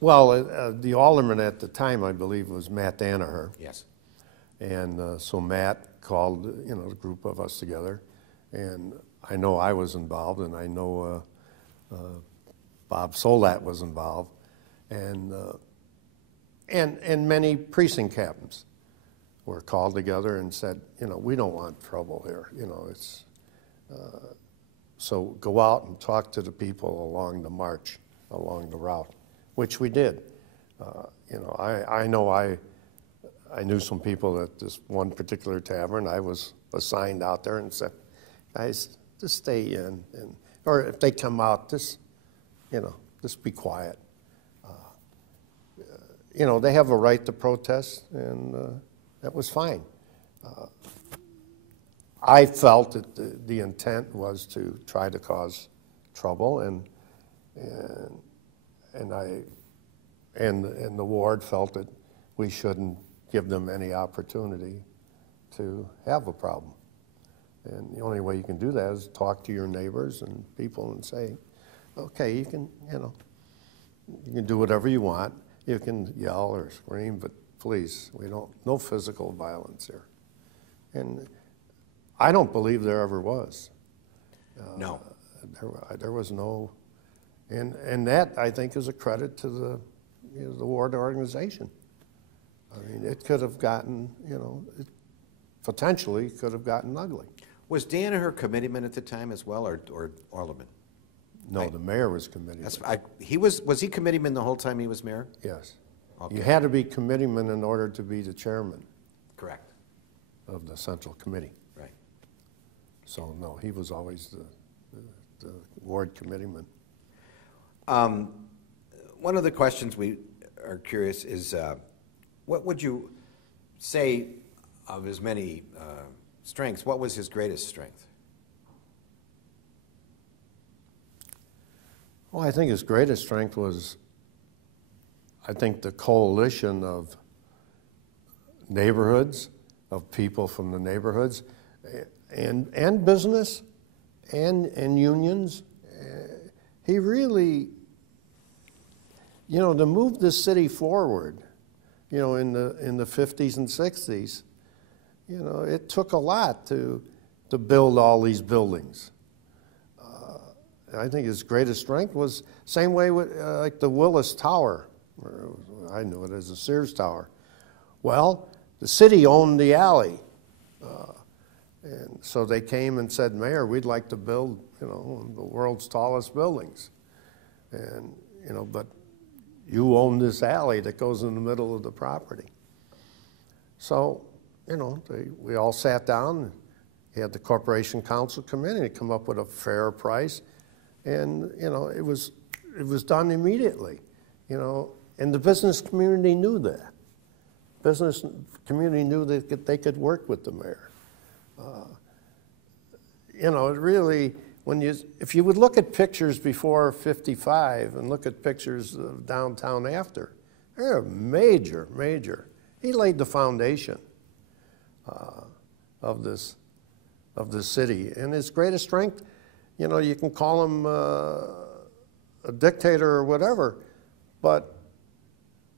Well, the alderman at the time, I believe, was Matt Danaher. Yes. And so Matt called, the group of us together, and I know I was involved, and I know Bob Solat was involved, and many precinct captains were called together and said, we don't want trouble here. So go out and talk to the people along the march, along the route, which we did. I know I knew some people at this one particular tavern. I was assigned out there and said, guys, just stay in, or if they come out, just be quiet. They have a right to protest, and that was fine. I felt that the intent was to try to cause trouble, and the ward felt that we shouldn't give them any opportunity to have a problem. And the only way you can do that is talk to your neighbors and people and say, okay, you can do whatever you want. You can yell or scream, but please, no physical violence here. And I don't believe there ever was. No. There was no, and that I think is a credit to the ward organization. I mean, it could have gotten, it potentially could have gotten ugly. Was Danaher committeeman at the time as well, or alderman? No, the mayor was committeeman. Was he committeeman the whole time he was mayor? Yes. Okay. You had to be committeeman in order to be the chairman. Correct. Of the central committee. Right. So no, he was always the ward committeeman. One of the questions we are curious is, what would you say of his many strengths, what was his greatest strength? Well, I think his greatest strength was, I think, the coalition of neighborhoods, of people from the neighborhoods, and business, and unions. He really, to move the city forward, in the 50s and 60s, it took a lot to build all these buildings. I think his greatest strength was same way with like the Willis Tower. Or I knew it as the Sears Tower. Well, the city owned the alley, and so they came and said, "Mayor, we'd like to build, the world's tallest buildings, and but you own this alley that goes in the middle of the property." So, we all sat down. He had the corporation council come in and come up with a fair price. And, it was done immediately, and the business community knew that. Business community knew that they could work with the mayor. It really, if you would look at pictures before 55 and look at pictures of downtown after, they're major. He laid the foundation of this city, and his greatest strength. You can call him a dictator or whatever, but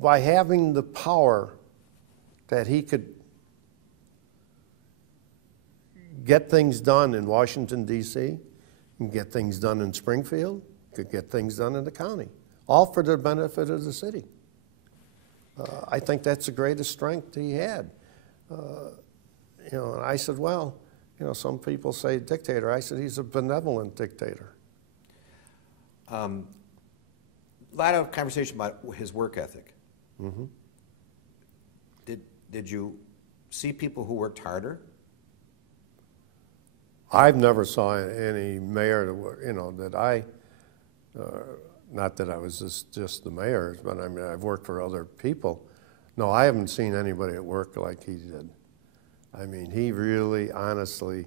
by having the power that he could get things done in Washington, D.C., and get things done in Springfield, could get things done in the county, all for the benefit of the city. I think that's the greatest strength he had. And I said, well, some people say dictator. I said, he's a benevolent dictator. A lot of conversation about his work ethic. Mm-hmm. Did you see people who worked harder? I've never saw any mayor that I, not that I was just the mayor, but I mean, I've worked for other people. No, I haven't seen anybody at work like he did. I mean, he really, honestly,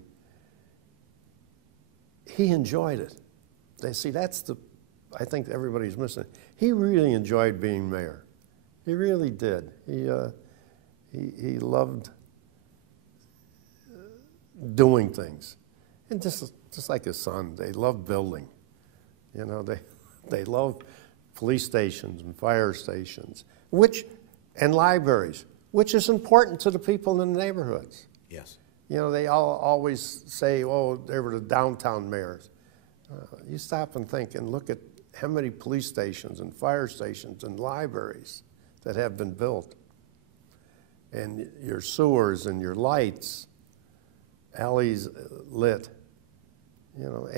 he enjoyed it. See, I think everybody's missing it. He really enjoyed being mayor. He really did. He loved doing things. And just like his son, they love building. They love police stations and fire stations, and libraries, which is important to the people in the neighborhoods. Yes. You know, they all always say, oh, they were the downtown mayors. You stop and think and look at how many police stations and fire stations and libraries that have been built. And your sewers and your lights, alleys lit, you know,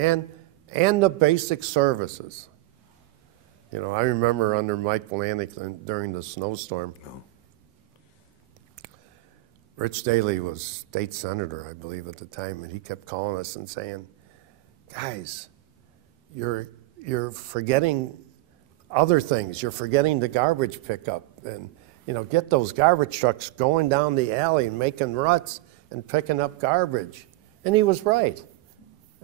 and the basic services. You know, I remember under Mike Vlanek during the snowstorm, Rich Daley was state senator, I believe, at the time, and he kept calling us and saying, guys, you're forgetting other things. You're forgetting the garbage pickup, and you know, get those garbage trucks going down the alley and making ruts and picking up garbage. And he was right.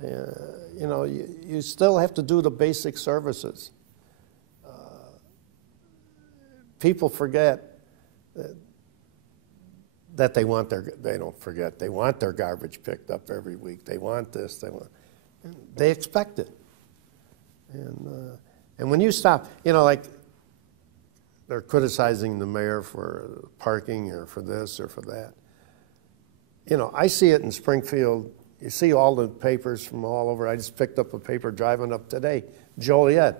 You know, you still have to do the basic services. People forget that they want they don't forget, they want their garbage picked up every week. They want this, they expect it. And when you stop, you know, like they're criticizing the mayor for parking or for this or for that. You know, I see it in Springfield. You see all the papers from all over. I just picked up a paper driving up today. Joliet,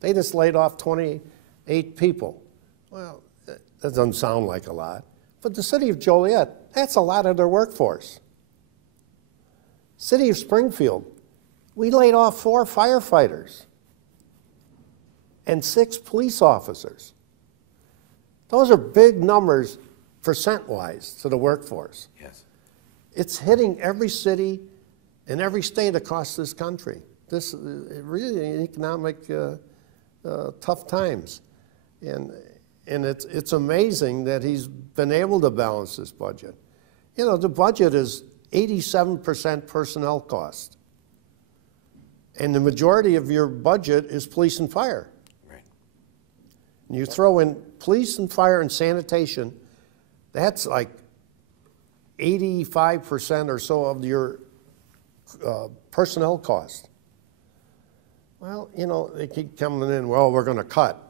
they just laid off 28 people. Well, that doesn't sound like a lot. But the city of Joliet, that's a lot of their workforce. City of Springfield, we laid off 4 firefighters and 6 police officers. Those are big numbers percent-wise to the workforce. Yes. It's hitting every city and every state across this country. This is really economic tough times. And it's amazing that he's been able to balance this budget. You know, the budget is 87% personnel cost. And the majority of your budget is police and fire. Right. And you throw in police and fire and sanitation, that's like 85% or so of your personnel cost. Well, you know, they keep coming in, well, we're going to cut.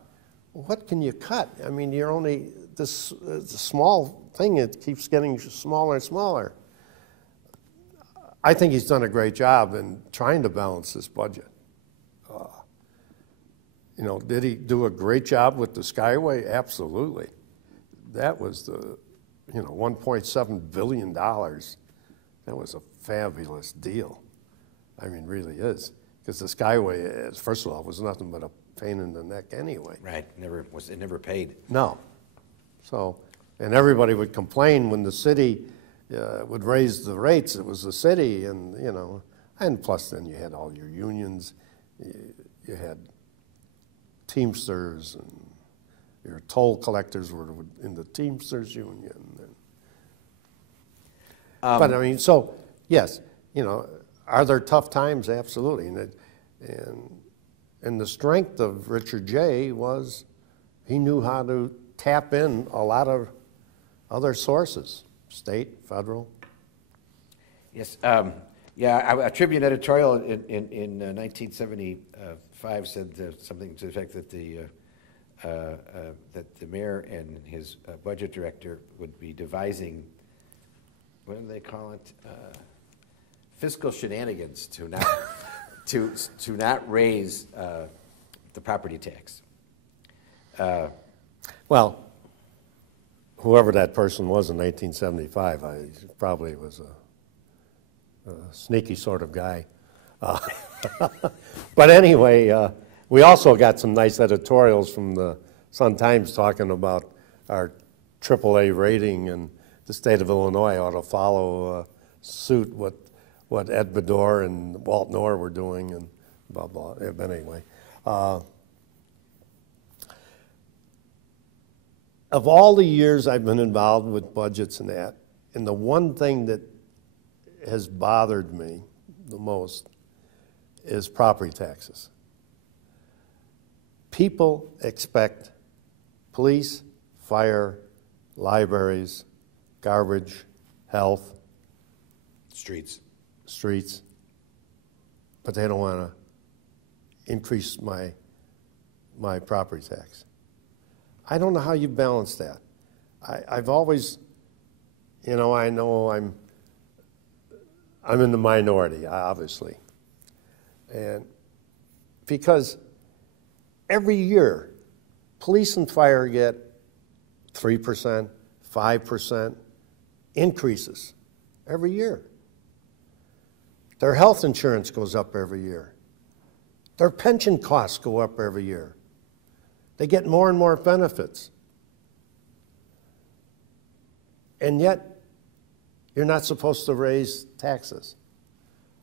Well, what can you cut? I mean, you're only, this small thing, it keeps getting smaller and smaller. I think he's done a great job in trying to balance this budget. You know, did he do a great job with the Skyway? Absolutely. That was the, you know, $1.7 billion. That was a fabulous deal. I mean, really is. Because the Skyway, first of all, was nothing but a pain in the neck anyway. Right, it never paid. No. So, and everybody would complain when the city would raise the rates. It was the city, and, you know, and plus then you had all your unions. You had Teamsters, and your toll collectors were in the Teamsters union. But I mean, so yes, you know, are there tough times? Absolutely, and the strength of Richard J. was he knew how to tap in a lot of other sources, state, federal. Yes, yeah. A Tribune editorial in 1975 said something to the effect that the mayor and his budget director would be devising, what do they call it? Fiscal shenanigans to not to not raise the property tax. Well, whoever that person was in 1975, he probably was a sneaky sort of guy. But anyway, we also got some nice editorials from the Sun-Times talking about our AAA rating, and the state of Illinois ought to follow suit what Ed Bedore and Walt Knorr were doing, and blah, blah. But anyway. Of all the years I've been involved with budgets and that, and the one thing that has bothered me the most is property taxes. People expect police, fire, libraries, garbage, health, streets, but they don't want to increase my my property tax. I don't know how you balance that. I've always, I know I'm in the minority, obviously. And because every year, police and fire get 3%, 5% increases every year. Their health insurance goes up every year. Their pension costs go up every year. They get more and more benefits. And yet, you're not supposed to raise taxes.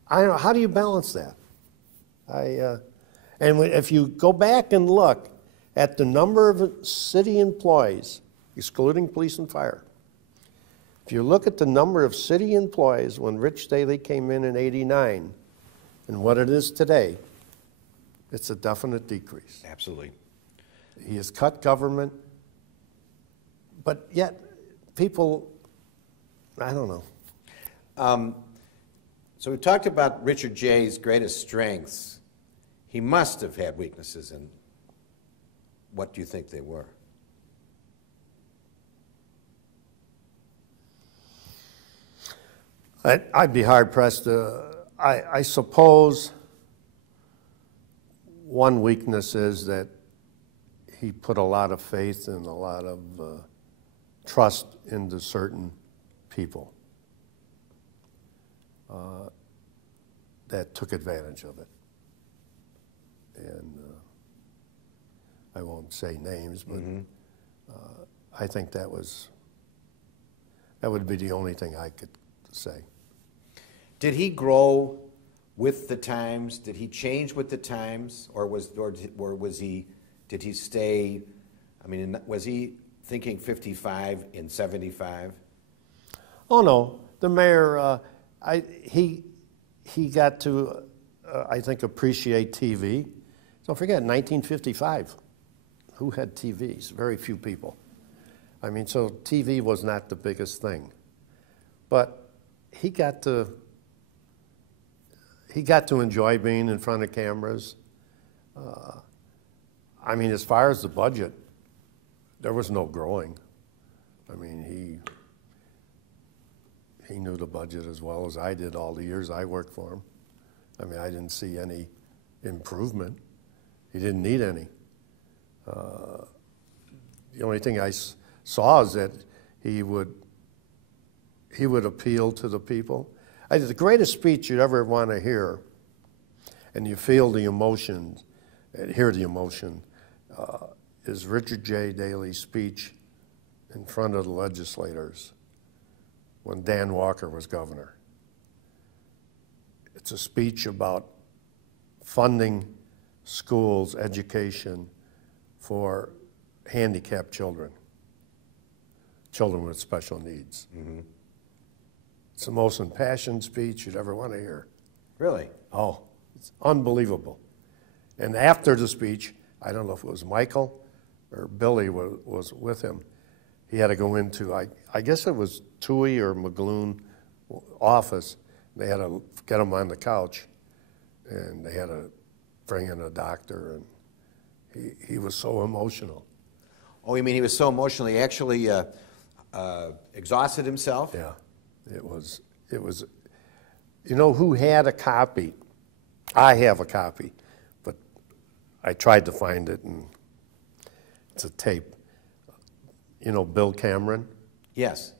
I don't know, how do you balance that? If you go back and look at the number of city employees, excluding police and fire, if you look at the number of city employees when Rich Daley came in '89 and what it is today, it's a definite decrease. Absolutely. He has cut government, but yet people, I don't know. So we talked about Richard J's greatest strengths. He must have had weaknesses, and what do you think they were? I'd be hard-pressed to, I suppose one weakness is that he put a lot of faith and a lot of trust into certain people that took advantage of it. And I won't say names, but I think that would be the only thing I could say. Did he grow with the times? Did he change with the times, or did he stay? I mean, was he thinking 55 in 75? Oh no, the mayor. He got to, I think, appreciate TV. Don't forget, 1955, who had TVs? Very few people. I mean, so TV was not the biggest thing, but he got to enjoy being in front of cameras. I mean, as far as the budget, there was no growing. I mean, he knew the budget as well as I did all the years I worked for him. I mean, I didn't see any improvement. He didn't need any. The only thing I saw is that he would appeal to the people. The greatest speech you'd ever want to hear, and you feel the emotion, and hear the emotion, is Richard J. Daley's speech in front of the legislators when Dan Walker was governor. It's a speech about funding schools, education for handicapped children, children with special needs. Mm-hmm. It's the most impassioned speech you'd ever want to hear. Really? Oh, it's unbelievable. And after the speech, I don't know if it was Michael or Billy was with him. He had to go into, I guess it was Toohey or McGloon office. They had to get him on the couch, and they had to bring in a doctor, and he was so emotional. Oh, you mean he was so emotional he actually exhausted himself? Yeah, it was, you know who had a copy? I have a copy, but I tried to find it, and it's a tape. You know Bill Cameron? Yes.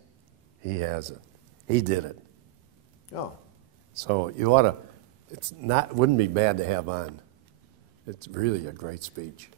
He has it. He did it. Oh. So you ought to, wouldn't be bad to have on. It's really a great speech.